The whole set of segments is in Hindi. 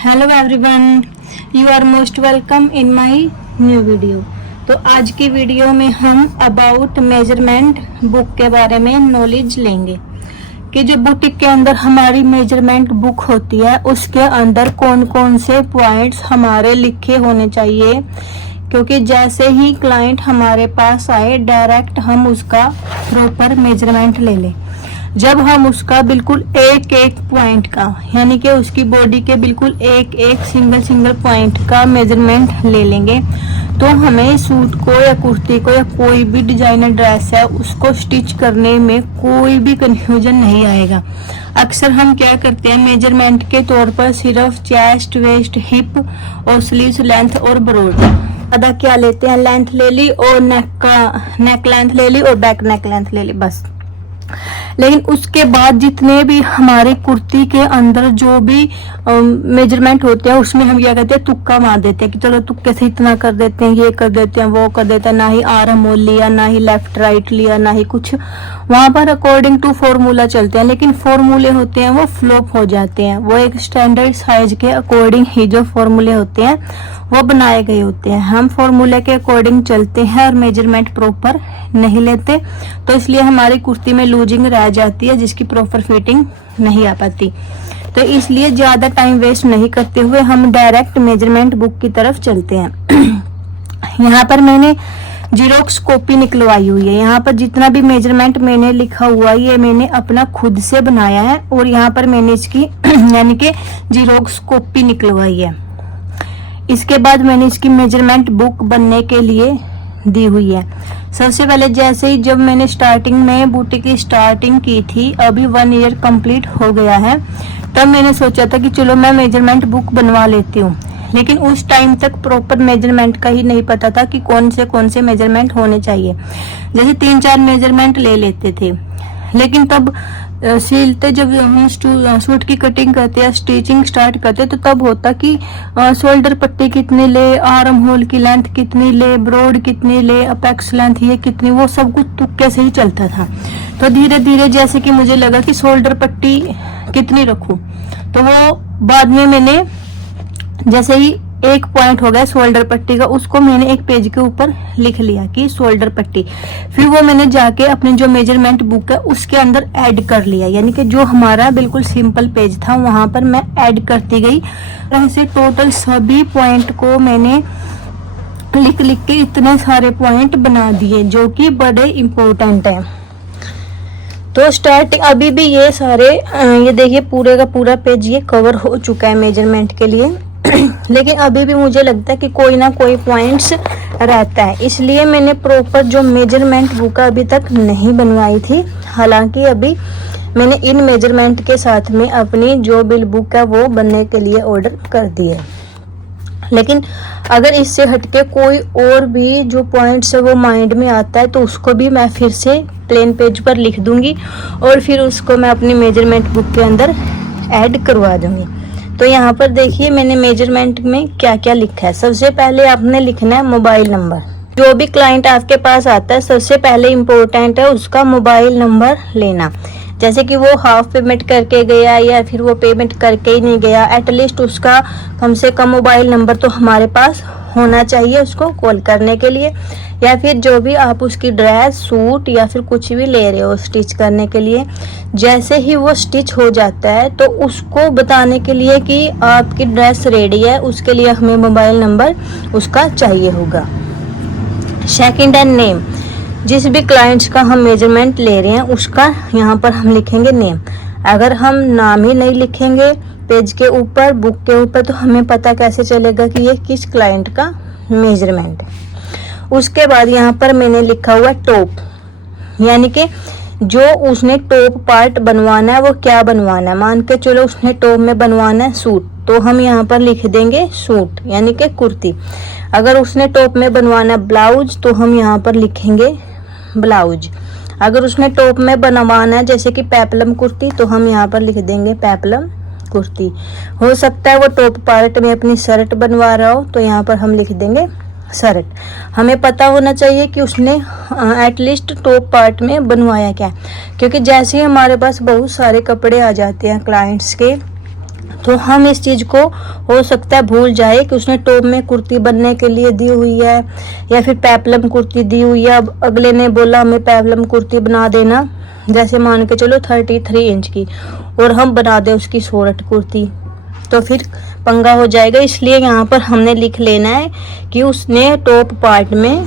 Hello everyone, you are most welcome in my new video. तो आज की वीडियो में हम अबाउट मेजरमेंट बुक के बारे में नॉलेज लेंगे कि जो बुटीक के अंदर हमारी मेजरमेंट बुक होती है उसके अंदर कौन कौन से पॉइंट्स हमारे लिखे होने चाहिए, क्योंकि जैसे ही क्लाइंट हमारे पास आए डायरेक्ट हम उसका प्रॉपर मेजरमेंट ले लें। जब हम उसका बिल्कुल एक एक पॉइंट का यानी कि उसकी बॉडी के बिल्कुल एक एक सिंगल पॉइंट का मेजरमेंट ले लेंगे तो हमें सूट को या कुर्ती को या कोई भी डिजाइनर ड्रेस है उसको स्टिच करने में कोई भी कंफ्यूजन नहीं आएगा। अक्सर हम क्या करते हैं, मेजरमेंट के तौर पर सिर्फ चेस्ट, वेस्ट, हिप और स्लीव्स लेंथ और ब्रोड आधा क्या लेते हैं, लेंथ ले ली और नेक लेंथ ले ली और बैक नेक लेंथ ले ली बस। लेकिन उसके बाद जितने भी हमारे कुर्ती के अंदर जो भी मेजरमेंट होते हैं उसमें हम क्या कहते हैं, तुक्का मार देते हैं कि चलो तुक्के से इतना कर देते हैं, ये कर देते हैं, वो कर देते हैं। ना ही आर्म होल लिया, ना ही लेफ्ट राइट लिया, ना ही कुछ। वहां पर अकॉर्डिंग टू फॉर्मूला चलते हैं, लेकिन फॉर्मूले होते हैं वो फ्लॉप हो जाते हैं। वो एक स्टैंडर्ड साइज के अकॉर्डिंग ही जो फॉर्मूले होते हैं वो बनाए गए होते हैं। हम फॉर्मूले के अकॉर्डिंग चलते हैं और मेजरमेंट प्रॉपर नहीं लेते, तो इसलिए हमारी कुर्ती में लूजिंग रह जाती है जिसकी प्रॉपर फिटिंग नहीं आ पाती। तो इसलिए ज्यादा टाइम वेस्ट नहीं करते हुए हम डायरेक्ट मेजरमेंट बुक की तरफ चलते हैं। यहाँ पर मैंने जीरोक्स कॉपी निकलवाई हुई है। यहाँ पर जितना भी मेजरमेंट मैंने लिखा हुआ है ये मैंने अपना खुद से बनाया है और यहाँ पर मैंने इसकी यानी कि जीरोक्स कॉपी निकलवाई है। इसके बाद मैंने इसकी मेजरमेंट बुक बनने के लिए दी हुई है। सबसे पहले जैसे ही जब मैंने स्टार्टिंग में बूटी की स्टार्टिंग की थी, अभी 1 ईयर कंप्लीट हो गया है, तब मैंने सोचा था कि चलो मैं मेजरमेंट बुक बनवा लेती हूँ। लेकिन उस टाइम तक प्रॉपर मेजरमेंट का ही नहीं पता था कि कौन से मेजरमेंट होने चाहिए। जैसे 3-4 मेजरमेंट ले लेते थे, लेकिन तब सिलते जब हम सूट की कटिंग करते या स्टिचिंग स्टार्ट करते तो तब होता कि शोल्डर पट्टी कितनी ले, आर्म होल की लेंथ कितनी ले, ब्रॉड कितनी ले, अपेक्स लेंथ ये कितनी, वो सब कुछ तुक्के से ही चलता था। तो धीरे धीरे जैसे कि मुझे लगा कि शोल्डर पट्टी कितनी रखूं, तो वो बाद में मैंने जैसे ही एक पॉइंट हो गया शोल्डर पट्टी का, उसको मैंने एक पेज के ऊपर लिख लिया कि शोल्डर पट्टी। फिर वो मैंने जाके अपनी जो मेजरमेंट बुक है उसके अंदर ऐड कर लिया, यानी कि जो हमारा बिल्कुल सिंपल पेज था वहां पर मैं ऐड करती गई। ऐसे टोटल सभी पॉइंट को मैंने लिख लिख के इतने सारे पॉइंट बना दिए जो कि बड़े इंपॉर्टेंट है। तो स्टार्टिंग अभी भी ये सारे ये देखिए पूरे का पूरा पेज ये कवर हो चुका है मेजरमेंट के लिए। लेकिन अभी भी मुझे लगता है कि कोई ना कोई पॉइंट्स रहता है, इसलिए मैंने प्रॉपर जो मेजरमेंट बुक अभी तक नहीं बनवाई थी। हालांकि अभी मैंने इन मेजरमेंट के साथ में अपनी जो बिल बुक है वो बनने के लिए ऑर्डर कर दी है। लेकिन अगर इससे हटके कोई और भी जो पॉइंट्स है वो माइंड में आता है तो उसको भी मैं फिर से प्लेन पेज पर लिख दूंगी और फिर उसको मैं अपनी मेजरमेंट बुक के अंदर ऐड करवा दूंगी। तो यहाँ पर देखिए मैंने मेजरमेंट में क्या क्या लिखा है। सबसे पहले आपने लिखना है मोबाइल नंबर। जो भी क्लाइंट आपके पास आता है सबसे पहले इम्पोर्टेंट है उसका मोबाइल नंबर लेना। जैसे कि वो हाफ पेमेंट करके गया या फिर वो पेमेंट करके ही नहीं गया, एटलीस्ट उसका कम से कम मोबाइल नंबर तो हमारे पास होना चाहिए उसको कॉल करने के लिए। या फिर जो भी आप उसकी ड्रेस, सूट या फिर कुछ भी ले रहे हो स्टिच करने के लिए, जैसे ही वो स्टिच हो जाता है तो उसको बताने के लिए कि आपकी ड्रेस रेडी है, उसके लिए हमें मोबाइल नंबर उसका चाहिए होगा। सेकंड है नेम। जिस भी क्लाइंट्स का हम मेजरमेंट ले रहे हैं उसका यहाँ पर हम लिखेंगे नेम। अगर हम नाम ही नहीं लिखेंगे पेज के ऊपर, बुक के ऊपर, तो हमें पता कैसे चलेगा कि ये किस क्लाइंट का मेजरमेंट है। उसके बाद यहाँ पर मैंने लिखा हुआ टॉप, यानी कि जो उसने टॉप पार्ट बनवाना है वो क्या बनवाना है। मान के चलो उसने टॉप में बनवाना है सूट, तो हम यहाँ पर लिख देंगे सूट यानी कि कुर्ती। अगर उसने टॉप में बनवाना है ब्लाउज तो हम यहाँ पर लिखेंगे ब्लाउज। अगर उसने टॉप में बनवाना है जैसे कि पेपलम कुर्ती तो हम यहाँ पर लिख देंगे पेपलम कुर्ती। हो सकता है वो टॉप पार्ट में अपनी शर्ट बनवा रहा हो तो यहाँ पर हम लिख देंगे शर्ट। हमें पता होना चाहिए कि उसने एटलीस्ट टॉप पार्ट में बनवाया क्या, क्योंकि जैसे ही हमारे पास बहुत सारे कपड़े आ जाते हैं क्लाइंट्स के तो हम इस चीज को हो सकता है भूल जाए कि उसने टॉप में कुर्ती बनने के लिए दी हुई है या फिर पेपलम कुर्ती दी हुई है। अब अगले ने बोला हमें पेपलम कुर्ती बना देना, जैसे मान के चलो 33 इंच की, और हम बना दे उसकी शॉर्ट कुर्ती, तो फिर पंगा हो जाएगा। इसलिए यहाँ पर हमने लिख लेना है कि उसने टॉप पार्ट में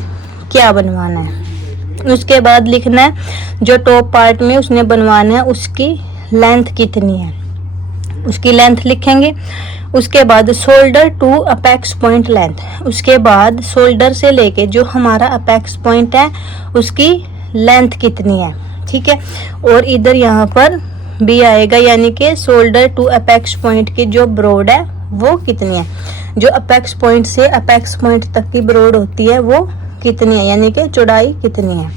क्या बनवाना है। उसके बाद लिखना है जो टॉप पार्ट में उसने बनवाना है उसकी लेंथ कितनी है, उसकी लेंथ लिखेंगे। उसके बाद shoulder to apex point length, उसके बाद शोल्डर से लेके जो हमारा अपेक्स पॉइंट है उसकी लेंथ कितनी है, ठीक है। और इधर यहाँ पर भी आएगा, यानी कि शोल्डर टू अपेक्स पॉइंट की जो ब्रॉड है वो कितनी है, जो अपेक्स पॉइंट से अपेक्स पॉइंट तक की ब्रॉड होती है वो कितनी है, यानी कि चौड़ाई कितनी है।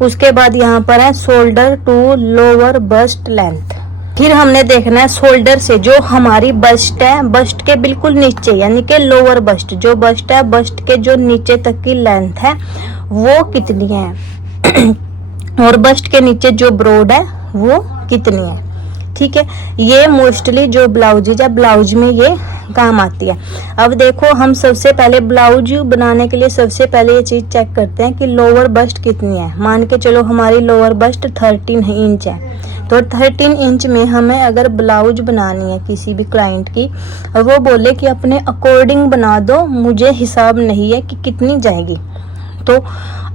उसके बाद यहाँ पर है shoulder to lower bust length. फिर हमने देखना है शोल्डर से जो हमारी बस्ट है, बस्ट के बिल्कुल नीचे यानी कि लोअर बस्ट, जो बस्ट है बस्ट के जो नीचे तक की लेंथ है वो कितनी है और बस्ट के नीचे जो ब्रॉड है वो कितनी है, ठीक है। ये मोस्टली जो ब्लाउज है ब्लाउज में ये काम आती है। अब देखो हम सबसे पहले ब्लाउज बनाने के लिए सबसे पहले ये चीज चेक करते हैं कि लोअर बस्ट कितनी है। मान के चलो हमारी लोअर बस्ट 13 इंच है, तो 13 इंच में हमें अगर ब्लाउज बनानी है किसी भी क्लाइंट की और वो बोले कि अपने अकॉर्डिंग बना दो, मुझे हिसाब नहीं है कि कितनी जाएगी, तो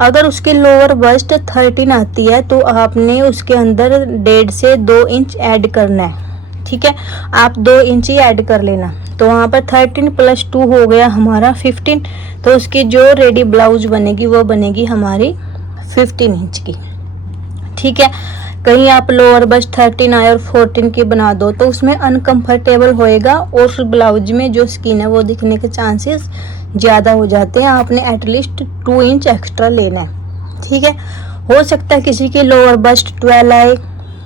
अगर उसकी लोअर बस्ट 13 आती है तो आपने उसके अंदर 1.5 से 2 इंच ऐड करना है, ठीक है। आप 2 इंच ही ऐड कर लेना, तो वहाँ पर 13 + 2 हो गया हमारा 15, तो उसकी जो रेडी ब्लाउज बनेगी वो बनेगी हमारी 15 इंच की, ठीक है। कहीं आप लोअर बस्ट 13 आए और 14 की बना दो तो उसमें अनकंफर्टेबल होएगा और उस ब्लाउज में जो स्किन है वो दिखने के चांसेस ज़्यादा हो जाते हैं। आपने एटलीस्ट 2 इंच एक्स्ट्रा लेना है, ठीक है। हो सकता है किसी की लोअर बस्ट 12 आए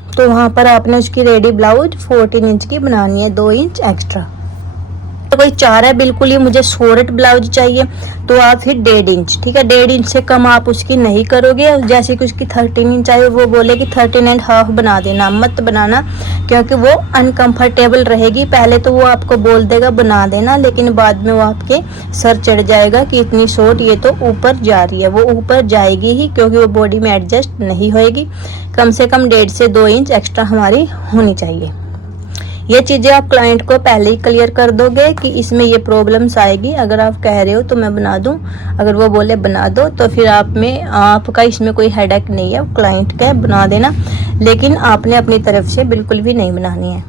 तो वहाँ पर आपने उसकी रेडी ब्लाउज 14 इंच की बनानी है, 2 इंच एक्स्ट्रा। तो कोई चाह रहा है बिल्कुल ही मुझे शॉर्ट ब्लाउज चाहिए तो आप फिर 1.5 इंच, ठीक है, 1.5 इंच से कम आप उसकी नहीं करोगे। जैसे कि उसकी 13 इंच आई वो बोले कि 13.5 बना देना, मत बनाना क्योंकि वो अनकंफर्टेबल रहेगी। पहले तो वो आपको बोल देगा बना देना, लेकिन बाद में वो आपके सर चढ़ जाएगा कि इतनी शॉर्ट ये तो ऊपर जा रही है। वो ऊपर जाएगी ही क्योंकि वो बॉडी में एडजस्ट नहीं होएगी। कम से कम 1.5 से 2 इंच एक्स्ट्रा हमारी होनी चाहिए। ये चीज़ें आप क्लाइंट को पहले ही क्लियर कर दोगे कि इसमें ये प्रॉब्लम्स आएगी। अगर आप कह रहे हो तो मैं बना दूं, अगर वो बोले बना दो तो फिर आपका इसमें कोई हेडेक नहीं है, क्लाइंट का बना देना, लेकिन आपने अपनी तरफ से बिल्कुल भी नहीं बनानी है।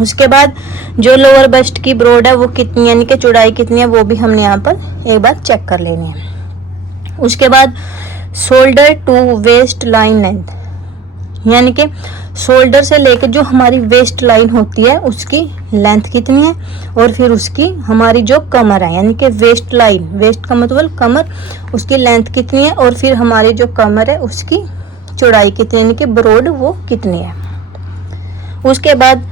उसके बाद जो लोअर बस्ट की ब्रॉड है वो कितनी यानी कि चौड़ाई कितनी है वो भी हमने यहाँ पर एक बार चेक कर लेनी है। उसके बाद shoulder to waist line length, यानी कि शोल्डर से लेकर जो हमारी वेस्ट लाइन होती है उसकी लेंथ कितनी है और फिर उसकी हमारी जो कमर है यानी कि वेस्ट लाइन, वेस्ट का मतलब कमर, उसकी लेंथ कितनी है और फिर हमारी जो कमर है उसकी चौड़ाई कितनी यानी कि ब्रॉड वो कितनी है। उसके बाद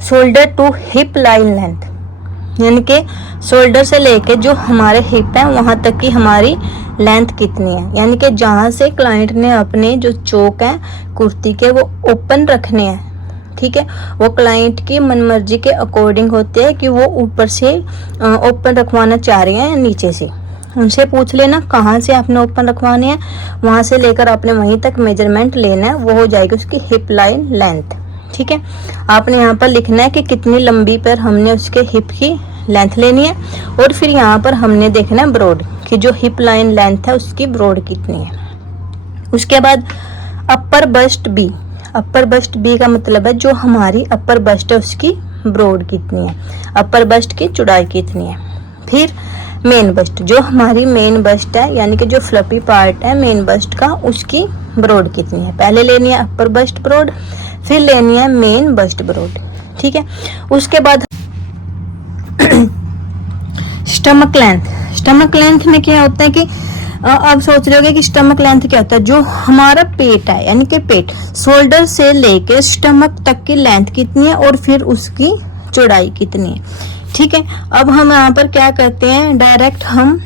shoulder to hip line length, यानी कि शोल्डर से लेके जो हमारे हिप है वहाँ तक की हमारी लेंथ कितनी है, यानी कि जहाँ से क्लाइंट ने अपने जो चोक हैं कुर्ती के वो ओपन रखने हैं, ठीक है। वो क्लाइंट की मनमर्जी के अकॉर्डिंग होते हैं कि वो ऊपर से ओपन रखवाना चाह रहे हैं या नीचे से। उनसे पूछ लेना कहाँ से आपने ओपन रखवाने हैं, वहाँ से लेकर आपने वहीं तक मेजरमेंट लेना है, वो हो जाएगी उसकी हिप लाइन लेंथ, ठीक है। आपने यहाँ पर लिखना है कि कितनी लंबी पर हमने उसके हिप की लेंथ लेनी है और फिर यहाँ पर हमने देखना है ब्रॉड कि जो हिप लाइन लेंथ है उसकी ब्रॉड कितनी है। उसके बाद अपर बस्ट बी, अपर बस्ट बी का मतलब है जो हमारी अपर बस्ट है उसकी ब्रॉड कितनी है, अपर बस्ट की चौड़ाई कितनी है। फिर मेन बस्ट, जो हमारी मेन बस्ट है यानी कि जो फ्लफी पार्ट है मेन बस्ट का उसकी ब्रॉड कितनी है। पहले लेनी है अपर बस्ट ब्रॉड, फिर लेनी है मेन बस्ट ब्रॉड, ठीक है। उसके बाद स्टमक लेंथ, स्टमक लेंथ में क्या होता है कि आप सोच रहे होगे कि स्टमक लेंथ क्या होता है, जो हमारा पेट है यानी कि पेट शोल्डर से लेके स्टमक तक की लेंथ कितनी है और फिर उसकी चौड़ाई कितनी है, ठीक है। अब हम यहाँ पर क्या करते हैं, डायरेक्ट हम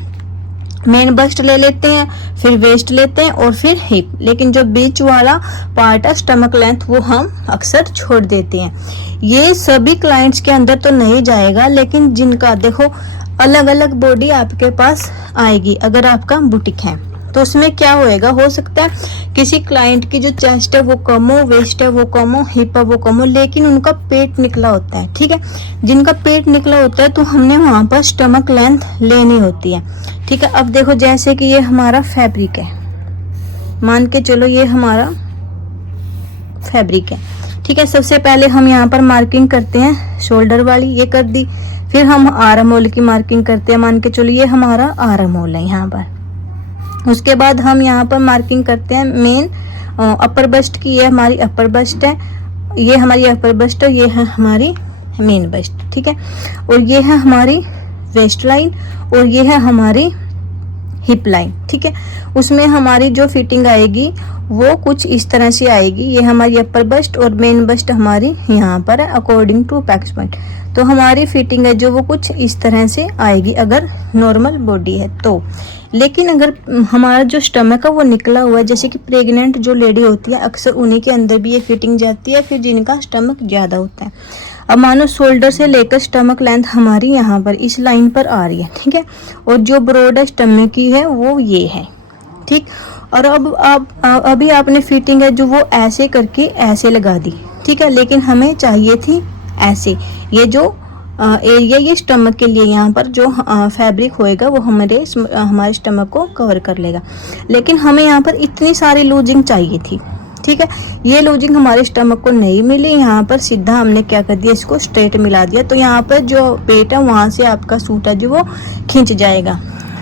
मेन बस्ट ले लेते हैं, फिर वेस्ट लेते हैं और फिर हिप, लेकिन जो बीच वाला पार्ट है स्टमक लेंथ वो हम अक्सर छोड़ देते हैं। ये सभी क्लाइंट्स के अंदर तो नहीं जाएगा, लेकिन जिनका देखो अलग अलग बॉडी आपके पास आएगी अगर आपका बुटीक है तो उसमें क्या होएगा, हो सकता है किसी क्लाइंट की जो चेस्ट है वो कम हो, वेस्ट है वो कम हो, हिप है वो कम हो, लेकिन उनका पेट निकला होता है। ठीक है, जिनका पेट निकला होता है तो हमने वहां पर स्टमक लेंथ लेनी होती है। ठीक है, अब देखो जैसे कि ये हमारा फैब्रिक है, मान के चलो ये हमारा फैब्रिक है। ठीक है, सबसे पहले हम यहाँ पर मार्किंग करते हैं शोल्डर वाली, ये कर दी। फिर हम आर्म होल की मार्किंग करते हैं, मान के चलो ये हमारा आर्म होल है यहाँ पर। उसके बाद हम यहाँ पर मार्किंग करते हैं मेन अपर बस्ट की, ये हमारी अपर बस्ट है, ये हमारी अपर बस्ट है, ये है हमारी मेन बस्ट। ठीक है, और ये है हमारी वेस्ट लाइन और ये है हमारी हिप लाइन। ठीक है, उसमें हमारी जो फिटिंग आएगी वो कुछ इस तरह से आएगी। ये हमारी अपर बस्ट और मेन बस्ट हमारी यहाँ पर है अकॉर्डिंग टू पैक्स पॉइंट। तो हमारी फिटिंग है जो वो कुछ इस तरह से आएगी अगर नॉर्मल बॉडी है तो। लेकिन अगर हमारा जो स्टमक है वो निकला हुआ है, जैसे कि प्रेग्नेंट जो लेडी होती है अक्सर उन्हीं के अंदर भी ये फिटिंग जाती है, फिर जिनका स्टमक ज़्यादा होता है। अब मानो शोल्डर से लेकर स्टमक लेंथ हमारी यहाँ पर इस लाइन पर आ रही है। ठीक है, और जो ब्रॉड है स्टमक की है वो ये है। ठीक, और अब अभी आपने फिटिंग है जो वो ऐसे करके ऐसे लगा दी। ठीक है, लेकिन हमें चाहिए थी ऐसे, ये जो एरिया ये स्टमक के लिए यहाँ पर जो फैब्रिक होएगा वो हमारे स्टमक को कवर कर लेगा, लेकिन हमें यहाँ पर इतनी सारी लूजिंग चाहिए थी। ठीक है, ये लूजिंग हमारे स्टमक को नहीं मिली, यहाँ पर सीधा हमने क्या कर दिया, इसको स्ट्रेट मिला दिया। तो यहाँ पर जो पेट है वहां से आपका सूट है जो वो खींच जाएगा।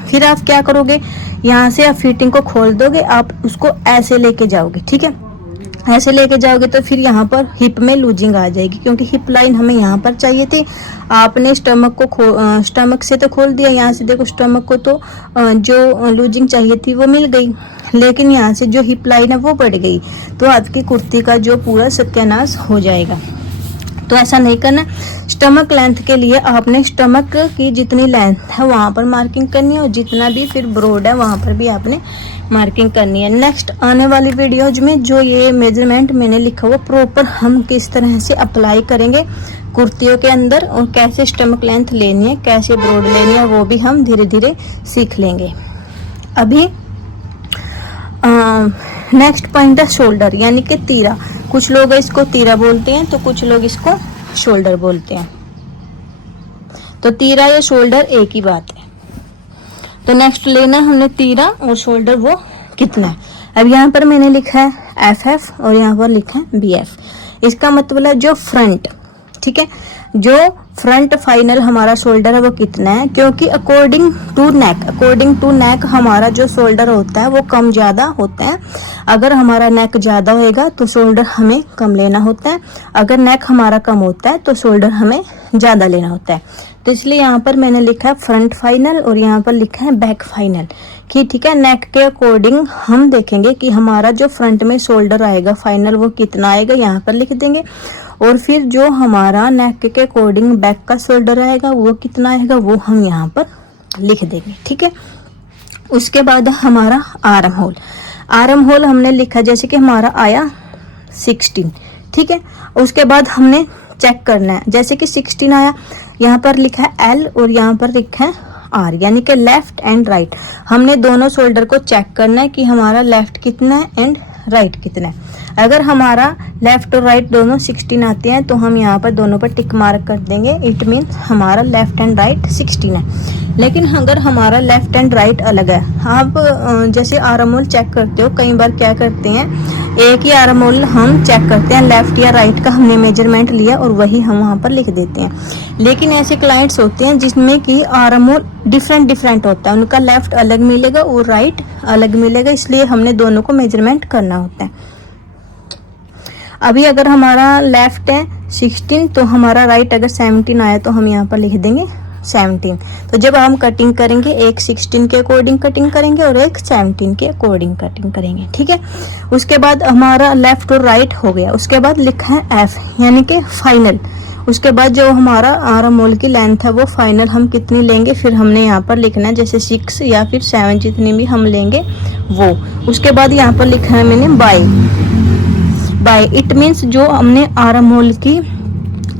फिर आप क्या करोगे, यहाँ से आप फिटिंग को खोल दोगे, आप उसको ऐसे लेके जाओगे। ठीक है, ऐसे लेके जाओगे तो फिर यहाँ पर हिप में लूजिंग आ जाएगी, क्योंकि हिप लाइन हमें यहाँ पर चाहिए थी। आपने स्टमक को स्टमक से तो खोल दिया, यहाँ से देखो स्टमक को तो जो लूजिंग चाहिए थी वो मिल गई, लेकिन यहाँ से जो हिप लाइन है वो बढ़ गई, तो आपकी कुर्ती का जो पूरा सत्यानाश हो जाएगा। तो ऐसा नहीं करना। स्टमक लेंथ के लिए आपने स्टमक की जितनी लेंथ है वहाँ पर मार्किंग करनी है, और जितना भी फिर ब्रॉड है वहाँ पर भी आपने मार्किंग करनी है। नेक्स्ट आने वाली वीडियोज में जो ये मेजरमेंट मैंने लिखा हुआ प्रॉपर हम किस तरह से अप्लाई करेंगे कुर्तियों के अंदर, और कैसे स्टमक लेंथ लेनी है, कैसे ब्रॉड लेनी है, वो भी हम धीरे धीरे सीख लेंगे। अभी नेक्स्ट पॉइंट है शोल्डर, यानी कि तीरा। कुछ लोग इसको तीरा बोलते हैं तो कुछ लोग इसको शोल्डर बोलते हैं। तो तीरा या शोल्डर एक ही बात है। तो नेक्स्ट लेना हमने तीरा और शोल्डर वो कितना है। अब यहाँ पर मैंने लिखा है FF और यहाँ पर लिखा है BF। इसका मतलब है जो फ्रंट, ठीक है, जो फ्रंट फाइनल हमारा शोल्डर है वो कितना है, क्योंकि अकॉर्डिंग टू नेक हमारा जो शोल्डर होता है वो कम ज्यादा होता है। अगर हमारा नेक ज्यादा होएगा तो शोल्डर हमें कम लेना होता है, अगर नेक हमारा कम होता है तो शोल्डर हमें ज्यादा लेना होता है। तो इसलिए यहाँ पर मैंने लिखा है फ्रंट फाइनल और यहाँ पर लिखा है बैक फाइनल कि ठीक है, नेक के अकॉर्डिंग हम देखेंगे कि हमारा जो फ्रंट में शोल्डर आएगा फाइनल वो कितना आएगा, यहाँ पर लिख देंगे। और फिर जो हमारा नेक के अकॉर्डिंग बैक का शोल्डर आएगा वो कितना आएगा वो हम यहाँ पर लिख देंगे। ठीक है, उसके बाद हमारा आर्म होल हमने लिखा जैसे कि हमारा आया 16। ठीक है, उसके बाद हमने चेक करना है, जैसे कि 16 आया, यहाँ पर लिखा है L और यहाँ पर लिखा है R, यानी कि लेफ्ट एंड राइट। हमने दोनों शोल्डर को चेक करना है कि हमारा लेफ्ट कितना है एंड राइट कितना है। अगर हमारा लेफ्ट और राइट दोनों 16 आते हैं तो हम यहाँ पर दोनों पर टिक मार्क कर देंगे, इट मीन हमारा लेफ्ट एंड राइट 16 है। लेकिन अगर हमारा लेफ्ट एंड राइट अलग है, आप जैसे आर्म होल चेक करते हो, कई बार क्या करते हैं एक ही आर्म होल हम चेक करते हैं, लेफ्ट या राइट का हमने मेजरमेंट लिया और वही हम वहाँ पर लिख देते हैं। लेकिन ऐसे क्लाइंट्स होते हैं जिसमें कि आर्म होल डिफरेंट होता है, उनका लेफ्ट अलग मिलेगा और राइट अलग मिलेगा, इसलिए हमने दोनों को मेजरमेंट करना होता है। अभी अगर हमारा लेफ्ट है 16 तो हमारा राइट अगर 17 आया तो हम यहाँ पर लिख देंगे 17। तो जब हम कटिंग करेंगे एक 16 के अकॉर्डिंग कटिंग करेंगे और एक 17 के अकॉर्डिंग कटिंग करेंगे। ठीक है, उसके बाद हमारा लेफ्ट और राइट हो गया। उसके बाद लिखा है F, यानी कि फाइनल, उसके बाद जो हमारा आर्म होल की लेंथ है वो फाइनल हम कितनी लेंगे फिर हमने यहाँ पर लिखना है, जैसे 6 या फिर 7 जितनी भी हम लेंगे वो। उसके बाद यहाँ पर लिखा है मैंने बाय इट मीन्स जो हमने आर्म होल की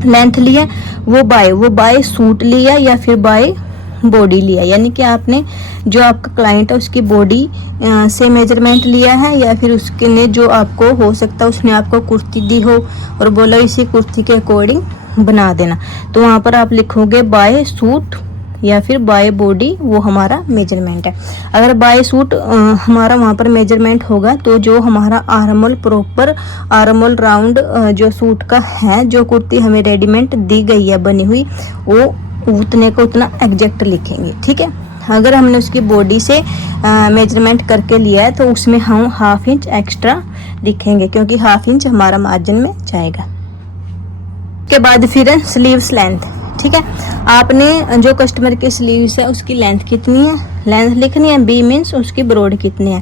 लेंथ लिया वो बाय सूट लिया या फिर बाय बॉडी लिया, यानी कि आपने जो आपका क्लाइंट है उसकी बॉडी से मेजरमेंट लिया है या फिर उसके ने जो आपको हो सकता है उसने आपको कुर्ती दी हो और बोला इसी कुर्ती के अकॉर्डिंग बना देना, तो वहाँ पर आप लिखोगे बाय सूट या फिर बाय बॉडी, वो हमारा मेजरमेंट है। अगर बाय सूट हमारा वहाँ पर मेजरमेंट होगा तो जो हमारा arm hole proper arm hole round जो सूट का है, जो कुर्ती हमें रेडीमेड दी गई है बनी हुई, वो उतने को उतना एग्जैक्ट लिखेंगे, ठीक है। अगर हमने उसकी बॉडी से मेजरमेंट करके लिया है तो उसमें हम ½ इंच एक्स्ट्रा लिखेंगे क्योंकि ½ इंच हमारा मार्जिन में जाएगा। उसके बाद फिर स्लीव्स लेंथ, ठीक है। आपने जो कस्टमर की स्लीव्स है उसकी लेंथ कितनी है, लेंथ लिखनी है। बी मीन्स उसकी ब्रॉड कितनी है।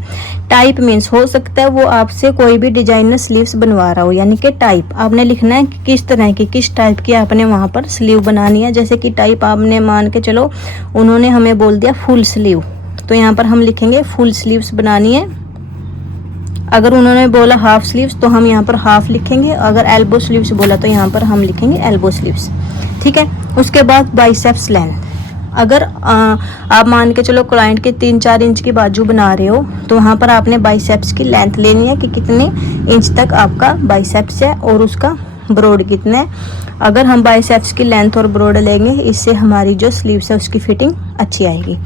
टाइप मीन्स हो सकता है वो आपसे कोई भी डिजाइनर स्लीव्स बनवा रहा हो, यानी कि टाइप आपने लिखना है कि किस तरह की किस टाइप की आपने वहां पर स्लीव बनानी है। जैसे कि टाइप आपने मान के चलो उन्होंने हमें बोल दिया फुल स्लीव, तो यहाँ पर हम लिखेंगे फुल स्लीव्स बनानी है। अगर उन्होंने बोला हाफ स्लीव्स तो हम यहाँ पर हाफ लिखेंगे, अगर एल्बो स्लीव्स बोला तो यहाँ पर हम लिखेंगे एल्बो स्लीव्स, ठीक है। उसके बाद बाइसेप्स लेंथ, अगर आप मान के चलो क्लाइंट के 3-4 इंच की बाजू बना रहे हो तो वहाँ पर आपने बाइसेप्स की लेंथ लेनी है कि कितने इंच तक आपका बाइसेप्स है और उसका ब्रॉड कितना है। अगर हम बाइसेप्स की लेंथ और ब्रॉड लेंगे इससे हमारी जो स्लीव्स है उसकी फिटिंग अच्छी आएगी।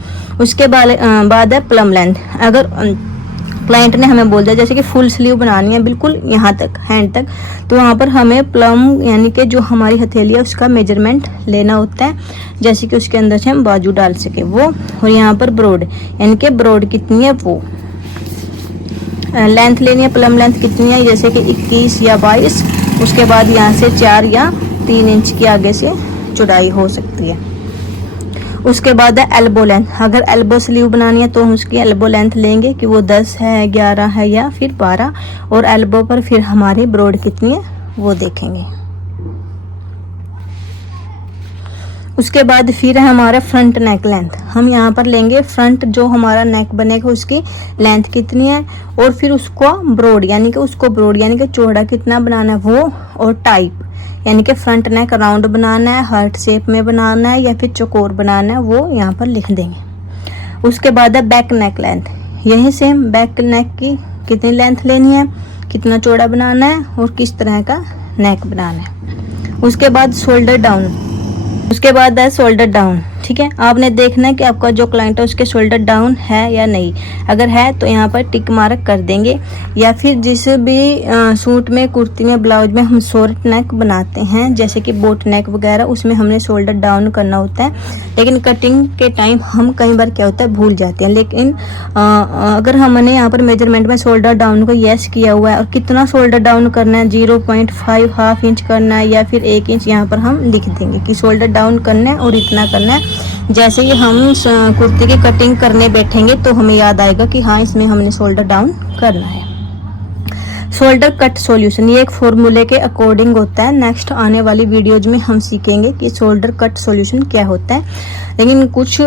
उसके बाद है प्लम लेंथ। अगर क्लाइंट ने हमें बोल दिया जैसे कि फुल स्लीव बनानी है बिल्कुल यहाँ तक हैंड तक, तो वहाँ पर हमें प्लम यानी कि जो हमारी हथेली है उसका मेजरमेंट लेना होता है, जैसे कि उसके अंदर से हम बाजू डाल सके वो। और यहाँ पर ब्रॉड यानी कि ब्रॉड कितनी है वो लेंथ लेनी है। प्लम लेंथ कितनी है, जैसे कि 21 या 22। उसके बाद यहाँ से 4 या 3 इंच की आगे से चौड़ाई हो सकती है। उसके बाद है एल्बो लेंथ। अगर एल्बो स्लीव बनानी है तो हम उसकी एल्बो लेंथ लेंगे कि वो 10 है, 11 है या फिर 12, और एल्बो पर फिर हमारी ब्रॉड कितनी है वो देखेंगे। उसके बाद फिर है हमारा फ्रंट नेक लेंथ। हम यहाँ पर लेंगे फ्रंट जो हमारा नेक बनेगा उसकी लेंथ कितनी है और फिर उसको ब्रॉड यानी कि चौड़ा कितना बनाना है वो, और टाइप यानी कि फ्रंट नेक राउंड बनाना है, हार्ट शेप में बनाना है या फिर चौकोर बनाना है, वो यहाँ पर लिख देंगे। उसके बाद है बैक नेक लेंथ। यही सेम बैक नेक की कितनी लेंथ लेनी है, कितना चौड़ा बनाना है और किस तरह का नेक बनाना है। उसके बाद शोल्डर डाउन। उसके बाद है शोल्डर डाउन, ठीक है। आपने देखना है कि आपका जो क्लाइंट है उसके शोल्डर डाउन है या नहीं। अगर है तो यहाँ पर टिक मार्क कर देंगे। या फिर जिस भी सूट में, कुर्ती में, ब्लाउज में हम शॉर्ट नेक बनाते हैं जैसे कि बोट नेक वगैरह, उसमें हमने शोल्डर डाउन करना होता है। लेकिन कटिंग के टाइम हम कई बार क्या होता है भूल जाते हैं। लेकिन अगर हमने यहाँ पर मेजरमेंट में शोल्डर डाउन को यस किया हुआ है और कितना शोल्डर डाउन करना है 0.5 ½ इंच करना है या फिर 1 इंच, यहाँ पर हम लिख देंगे कि शोल्डर डाउन करना है और इतना करना है। जैसे ही हम कुर्ती की कटिंग करने बैठेंगे तो हमें याद आएगा कि हाँ इसमें हमने शोल्डर डाउन करना है। शोल्डर कट सॉल्यूशन, ये एक फॉर्मूले के अकॉर्डिंग होता है। नेक्स्ट आने वाली वीडियोज में हम सीखेंगे कि शोल्डर कट सॉल्यूशन क्या होता है। लेकिन कुछ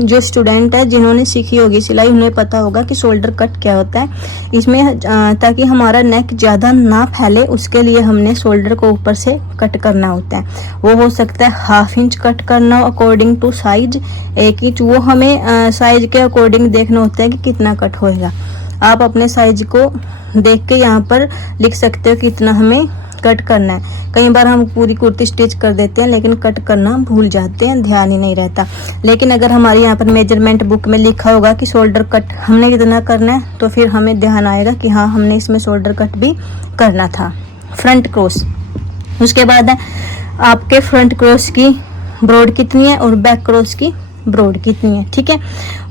जो स्टूडेंट है जिन्होंने सीखी होगी सिलाई उन्हें पता होगा कि शोल्डर कट क्या होता है। इसमें ताकि हमारा नेक ज़्यादा ना फैले उसके लिए हमने शोल्डर को ऊपर से कट करना होता है। वो हो सकता है ½ इंच कट करना हो अकॉर्डिंग टू साइज, 1 इंच, वो हमें साइज के अकॉर्डिंग देखना होता है कि कितना कट होएगा। आप अपने साइज को देख के यहाँ पर लिख सकते हो कि इतना हमें कट करना है। कई बार हम पूरी कुर्ती स्टिच कर देते हैं लेकिन कट करना भूल जाते हैं, ध्यान ही नहीं रहता। लेकिन अगर हमारे यहाँ पर मेजरमेंट बुक में लिखा होगा कि शोल्डर कट हमने कितना करना है तो फिर हमें ध्यान आएगा कि हाँ हमने इसमें शोल्डर कट भी करना था। फ्रंट क्रॉस, उसके बाद है आपके फ्रंट क्रॉस की ब्रॉड कितनी है और बैक क्रॉस की ब्रॉड कितनी है, ठीक है।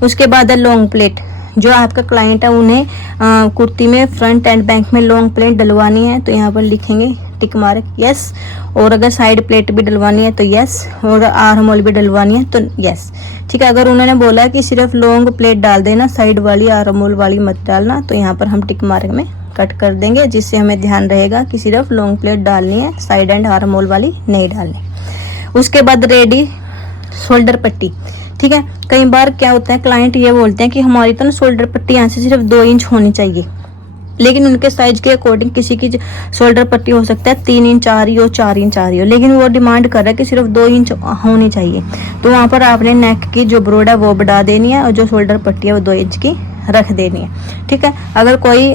उसके बाद है लॉन्ग प्लेट। जो आपका क्लाइंट है उन्हें कुर्ती में फ्रंट एंड बैक में लॉन्ग प्लेट डलवानी है तो यहाँ पर लिखेंगे टिक मार्क यस, और अगर साइड प्लेट भी डलवानी है तो यस, और आर्म होल भी डलवानी है तो यस, ठीक है। अगर उन्होंने बोला कि सिर्फ लॉन्ग प्लेट डाल देना, साइड वाली आर्म होल वाली मत डालना, तो यहाँ पर हम टिक मार्क में कट कर देंगे, जिससे हमें ध्यान रहेगा कि सिर्फ लॉन्ग प्लेट डालनी है, साइड एंड आर्म होल वाली नहीं डालनी। उसके बाद रेडी शोल्डर पट्टी। ठीक है, कई बार क्या होता है, क्लाइंट ये बोलते हैं कि हमारी तो ना शोल्डर पट्टी यहाँ से सिर्फ 2 इंच होनी चाहिए, लेकिन उनके साइज के अकॉर्डिंग किसी की शोल्डर पट्टी हो सकता है 3 इंच आ रही हो, 4 इंच आ रही हो, लेकिन वो डिमांड कर रहा है कि सिर्फ 2 इंच होनी चाहिए। तो वहाँ पर आपने नेक की जो ब्रोड है वो बढ़ा देनी है और जो शोल्डर पट्टी है वो 2 इंच की रख देनी है। ठीक है, अगर कोई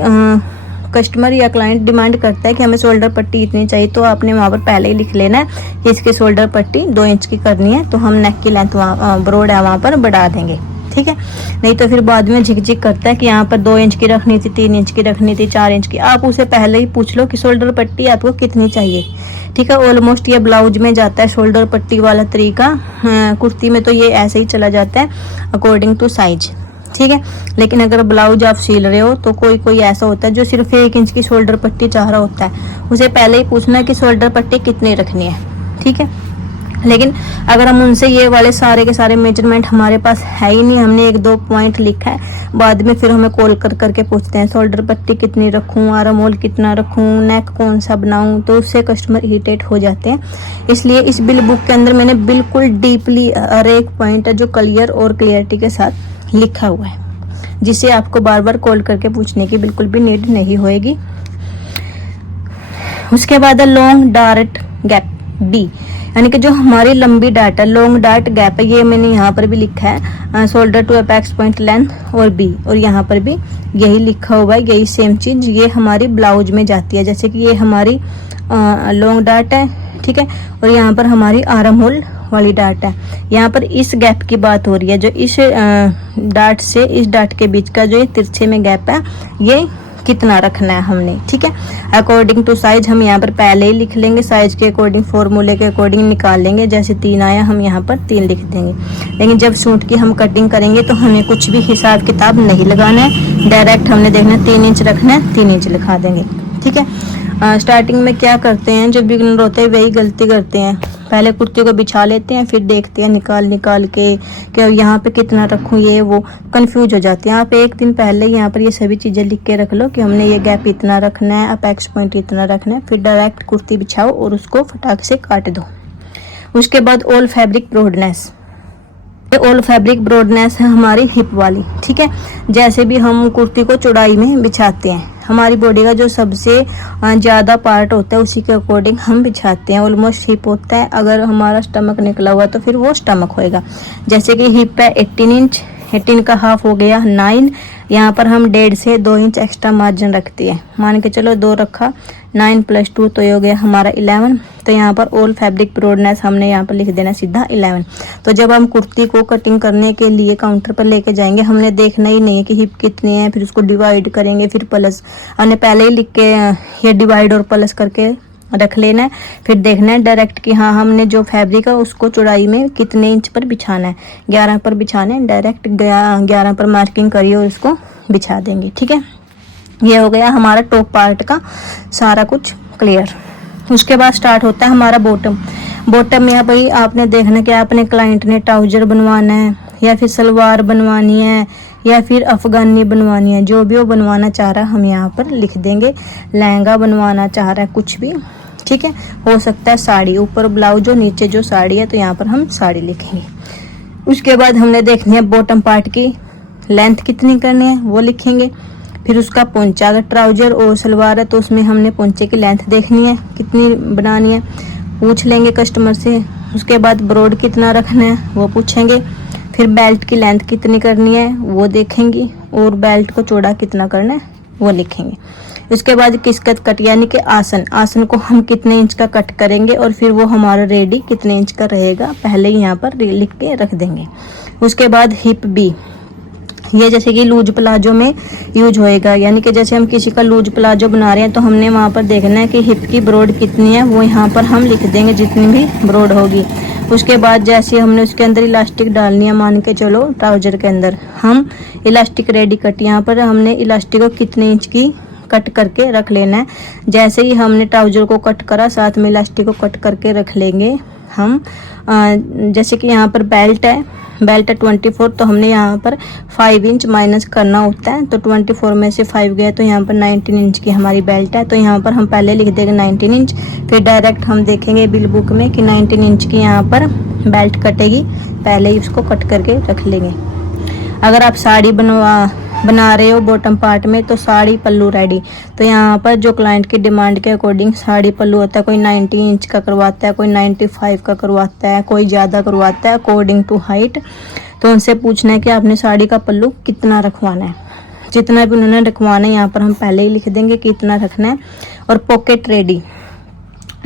कस्टमर या क्लाइंट डिमांड करता है कि हमें शोल्डर पट्टी इतनी चाहिए, तो आपने वहाँ पर पहले ही लिख लेना है कि इसकी शोल्डर पट्टी 2 इंच की करनी है, तो हम नेक की लेंथ ब्रोड है वहाँ पर बढ़ा देंगे। ठीक है, नहीं तो फिर बाद में झिक करता है कि यहाँ पर 2 इंच की रखनी थी, 3 इंच की रखनी थी, 4 इंच की। आप उसे पहले ही पूछ लो कि शोल्डर पट्टी आपको कितनी चाहिए। ठीक है, ऑलमोस्ट ये ब्लाउज में जाता है शोल्डर पट्टी वाला तरीका, कुर्ती में तो ये ऐसे ही चला जाता है अकॉर्डिंग टू साइज। ठीक है, लेकिन अगर ब्लाउज आप सिल रहे हो तो कोई कोई ऐसा होता है जो सिर्फ 1 इंच की शोल्डर पट्टी चाह रहा होता है, उसे पहले ही पूछना है कि शोल्डर पट्टी कितनी रखनी है। ठीक है, लेकिन अगर हम उनसे ये वाले सारे के सारे मेजरमेंट हमारे पास है ही नहीं, हमने 1-2 पॉइंट लिखा है, बाद में फिर हमें कॉल कर करके पूछते हैं शोल्डर पट्टी कितनी रखूं, आर्म होल कितना रखूं, नेक कौन सा बनाऊं, तो उससे कस्टमर इरिटेट हो जाते हैं। इसलिए इस बिल बुक के अंदर मैंने बिल्कुल डीपली हर एक पॉइंट है जो क्लियर और क्लियरिटी के साथ लिखा हुआ है, जिससे आपको बार बार कॉल करके पूछने की बिल्कुल भी नीड नहीं होएगी। उसके बाद है लॉन्ग डार्ट गैप बी, यानी कि जो हमारी लंबी डार्ट है, लॉन्ग डार्ट गैप है, ये मैंने यहाँ पर भी लिखा है shoulder to apex point length और बी, और यहाँ पर भी यही लिखा हुआ है, यही सेम चीज ये हमारी ब्लाउज में जाती है। जैसे कि ये हमारी लॉन्ग डार्ट है, ठीक है, और यहाँ पर हमारी आर्म होल वाली डार्ट है। यहाँ पर इस गैप की बात हो रही है, जो इस डार्ट से इस डार्ट के बीच का जो ये तिरछे में गैप है, ये कितना रखना है हमने। ठीक है, अकॉर्डिंग टू साइज हम यहाँ पर पहले ही लिख लेंगे, साइज के अकॉर्डिंग फॉर्मूले के अकॉर्डिंग निकाल लेंगे, जैसे 3 आया हम यहाँ पर 3 लिख देंगे। लेकिन जब सूट की हम कटिंग करेंगे तो हमें कुछ भी हिसाब किताब नहीं लगाना है, डायरेक्ट हमने देखना है 3 इंच रखना है, 3 इंच लिखा देंगे। ठीक है, स्टार्टिंग में क्या करते हैं, जो बिगिनर होते हैं वही गलती करते हैं, पहले कुर्ती को बिछा लेते हैं, फिर देखते हैं निकाल के कि यहाँ पे कितना रखूँ, ये वो कंफ्यूज हो जाते हैं। आप एक दिन पहले यहाँ पर ये सभी चीज़ें लिख के रख लो कि हमने ये गैप इतना रखना है, अपेक्स पॉइंट इतना रखना है, फिर डायरेक्ट कुर्ती बिछाओ और उसको फटाक से काट दो। उसके बाद all fabric broadness, all fabric broadness है हमारी हिप वाली। ठीक है, जैसे भी हम कुर्ती को चौड़ाई में बिछाते हैं, हमारी बॉडी का जो सबसे ज़्यादा पार्ट होता है उसी के अकॉर्डिंग हम बिछाते हैं। ऑलमोस्ट हिप होता है, अगर हमारा स्टमक निकला हुआ तो फिर वो स्टमक होएगा। जैसे कि हिप है 18 इंच, 18 का हाफ हो गया 9, यहाँ पर हम 1.5 से 2 इंच एक्स्ट्रा मार्जिन रखते हैं, मान के चलो 2 रखा, 9 + 2 तो ये हो गया हमारा 11। तो यहाँ पर ऑल फैब्रिक ब्रॉडनेस हमने यहाँ पर लिख देना सीधा 11। तो जब हम कुर्ती को कटिंग करने के लिए काउंटर पर लेके जाएंगे, हमने देखना ही नहीं है कि हिप कितनी है, फिर उसको डिवाइड करेंगे, फिर प्लस, हमने पहले ही लिख के ये डिवाइड और प्लस करके रख लेना है। फिर देखना है डायरेक्ट कि हाँ हमने जो फैब्रिक है उसको चौड़ाई में कितने इंच पर बिछाना है, 11 पर बिछाना है, डायरेक्ट 11 पर मार्किंग करिए और उसको बिछा देंगे। ठीक है, ये हो गया हमारा टॉप पार्ट का सारा कुछ क्लियर। उसके बाद स्टार्ट होता है हमारा बॉटम। बॉटम में भाई आपने देखना कि आपने क्लाइंट ने ट्राउजर बनवाना है या फिर सलवार बनवानी है या फिर अफगानी बनवानी है, जो भी वो बनवाना चाह रहा है हम यहाँ पर लिख देंगे। लहंगा बनवाना चाह रहा है, कुछ भी, ठीक है, हो सकता है साड़ी, ऊपर ब्लाउज और नीचे जो साड़ी है तो यहाँ पर हम साड़ी लिखेंगे। उसके बाद हमने देखनी है बॉटम पार्ट की लेंथ कितनी करनी है वो लिखेंगे। फिर उसका पोंचा, अगर ट्राउजर और सलवार है तो उसमें हमने पोंचे की लेंथ देखनी है कितनी बनानी है, पूछ लेंगे कस्टमर से। उसके बाद ब्रॉड कितना रखना है वो पूछेंगे। फिर बेल्ट की लेंथ कितनी करनी है वो देखेंगे और बेल्ट को चौड़ा कितना करना है वो लिखेंगे। उसके बाद किसकत कट यानी कि आसन, आसन को हम कितने इंच का कट करेंगे और फिर वो हमारा रेडी कितने इंच का रहेगा पहले ही यहाँ पर लिख के रख देंगे। उसके बाद हिप बी, ये जैसे कि लूज प्लाजो में यूज होएगा, यानी कि जैसे हम किसी का लूज प्लाजो बना रहे हैं तो हमने वहाँ पर देखना है कि हिप की ब्रॉड कितनी है, वो यहाँ पर हम लिख देंगे जितनी भी ब्रॉड होगी। उसके बाद जैसे हमने उसके अंदर इलास्टिक डालनी है, मान के चलो ट्राउजर के अंदर हम इलास्टिक रेडी कट, यहाँ पर हमने इलास्टिक को कितने इंच की कट करके रख लेना है। जैसे ही हमने ट्राउजर को कट करा साथ में इलास्टिक को कट करके रख लेंगे हम। जैसे कि यहाँ पर बेल्ट है, बेल्ट है 24, तो हमने यहाँ पर 5 इंच माइनस करना होता है। तो 24 में से 5 गया तो यहाँ पर 19 इंच की हमारी बेल्ट है। तो यहाँ पर हम पहले लिख देंगे 19 इंच, फिर डायरेक्ट हम देखेंगे बिल बुक में कि 19 इंच की यहाँ पर बेल्ट कटेगी, पहले ही उसको कट करके रख लेंगे। अगर आप साड़ी बना रहे हो बॉटम पार्ट में, तो साड़ी पल्लू रेडी। तो यहाँ पर जो क्लाइंट की डिमांड के अकॉर्डिंग साड़ी पल्लू होता है, कोई 90 इंच का करवाता है, कोई 95 का करवाता है, कोई ज़्यादा करवाता है अकॉर्डिंग टू हाइट। तो उनसे पूछना है कि आपने साड़ी का पल्लू कितना रखवाना है। जितना भी उन्होंने रखवाना है यहाँ पर हम पहले ही लिख देंगे कि इतना रखना है। और पॉकेट रेडी,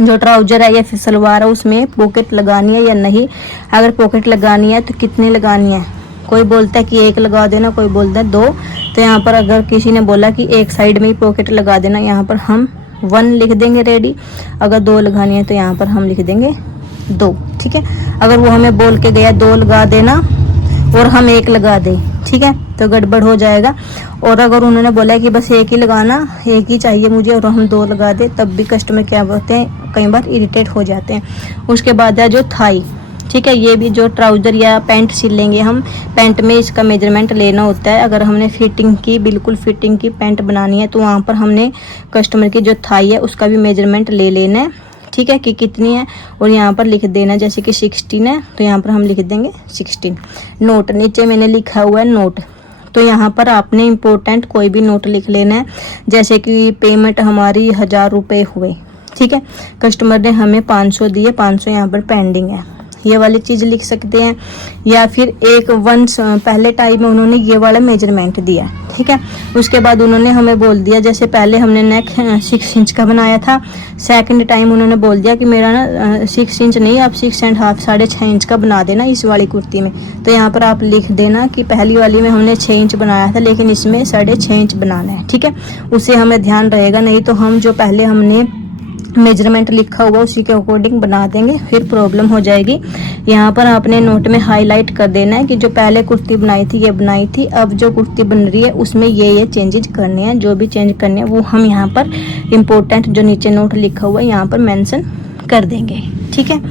जो ट्राउजर है या फिर सलवार है उसमें पॉकेट लगानी है या नहीं, अगर पॉकेट लगानी है तो कितनी लगानी है। कोई बोलता है कि 1 लगा देना, कोई बोलता है 2। तो यहाँ पर अगर किसी ने बोला कि एक साइड में ही पॉकेट लगा देना, यहाँ पर हम 1 लिख देंगे रेडी। अगर 2 लगानी है तो यहाँ पर हम लिख देंगे 2, ठीक है। अगर वो हमें बोल के गया 2 लगा देना और हम 1 लगा दें, ठीक है, तो गड़बड़ हो जाएगा। और अगर उन्होंने बोला कि बस 1 ही लगाना, 1 ही चाहिए मुझे, और हम 2 लगा दें, तब भी कस्टमर क्या बोलते हैं, कई बार इरिटेट हो जाते हैं। उसके बाद है जो थाई, ठीक है, ये भी जो ट्राउजर या पैंट सिल लेंगे हम, पैंट में इसका मेजरमेंट लेना होता है। अगर हमने फिटिंग की, बिल्कुल फिटिंग की पैंट बनानी है, तो वहाँ पर हमने कस्टमर की जो थाई है उसका भी मेजरमेंट ले लेना है, ठीक है, कि कितनी है। और यहाँ पर लिख देना, जैसे कि 16 है तो यहाँ पर हम लिख देंगे 16। नोट, नीचे मैंने लिखा हुआ है नोट, तो यहाँ पर आपने इम्पोर्टेंट कोई भी नोट लिख लेना है। जैसे कि पेमेंट हमारी 1000 रुपये हुए, ठीक है, कस्टमर ने हमें 500 दिए, 500 यहाँ पर पेंडिंग है, ये वाली चीज़ लिख सकते हैं। या फिर पहले टाइम में उन्होंने ये वाला मेजरमेंट दिया, ठीक है, उसके बाद उन्होंने हमें बोल दिया, जैसे पहले हमने नेक 6 इंच का बनाया था, सेकंड टाइम उन्होंने बोल दिया कि मेरा ना 6 इंच नहीं, आप 6.5 6.5 इंच का बना देना इस वाली कुर्ती में। तो यहाँ पर आप लिख देना कि पहली वाली में हमने 6 इंच बनाया था, लेकिन इसमें 6.5 इंच बनाना है, ठीक है, उससे हमें ध्यान रहेगा। नहीं तो हम जो पहले हमने मेजरमेंट लिखा हुआ उसी के अकॉर्डिंग बना देंगे, फिर प्रॉब्लम हो जाएगी। यहाँ पर आपने नोट में हाईलाइट कर देना है कि जो पहले कुर्ती बनाई थी ये बनाई थी, अब जो कुर्ती बन रही है उसमें ये चेंजेस करने हैं। जो भी चेंज करने हैं वो हम यहाँ पर इम्पोर्टेंट जो नीचे नोट लिखा हुआ है यहाँ पर मेंशन कर देंगे, ठीक है।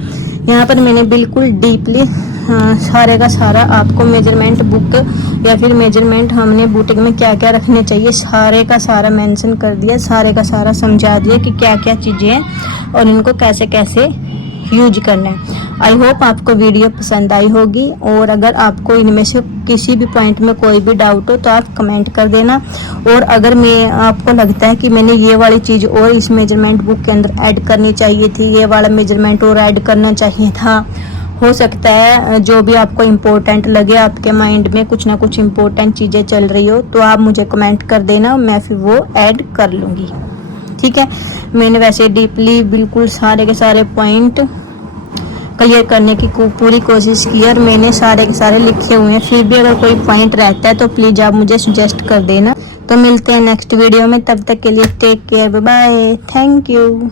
यहाँ पर मैंने बिल्कुल डीपली सारे का सारा आपको मेजरमेंट बुक या फिर मेजरमेंट हमने बुटीक में क्या क्या रखने चाहिए सारे का सारा मेंशन कर दिया, सारे का सारा समझा दिया कि क्या क्या चीज़ें हैं और इनको कैसे कैसे यूज करना है। आई होप आपको वीडियो पसंद आई होगी, और अगर आपको इनमें से किसी भी पॉइंट में कोई भी डाउट हो तो आप कमेंट कर देना। और अगर आपको लगता है कि मैंने ये वाली चीज़ और इस मेजरमेंट बुक के अंदर ऐड करनी चाहिए थी, ये वाला मेजरमेंट और ऐड करना चाहिए था, हो सकता है जो भी आपको इम्पोर्टेंट लगे, आपके माइंड में कुछ ना कुछ इम्पोर्टेंट चीज़ें चल रही हो, तो आप मुझे कमेंट कर देना, मैं फिर वो ऐड कर लूँगी, ठीक है। मैंने वैसे डीपली बिल्कुल सारे के सारे पॉइंट क्लियर करने की पूरी कोशिश की और मैंने सारे के सारे लिखे हुए हैं। फिर भी अगर कोई पॉइंट रहता है तो प्लीज़ आप मुझे सजेस्ट कर देना। तो मिलते हैं नेक्स्ट वीडियो में, तब तक के लिए take care, bye bye, thank you.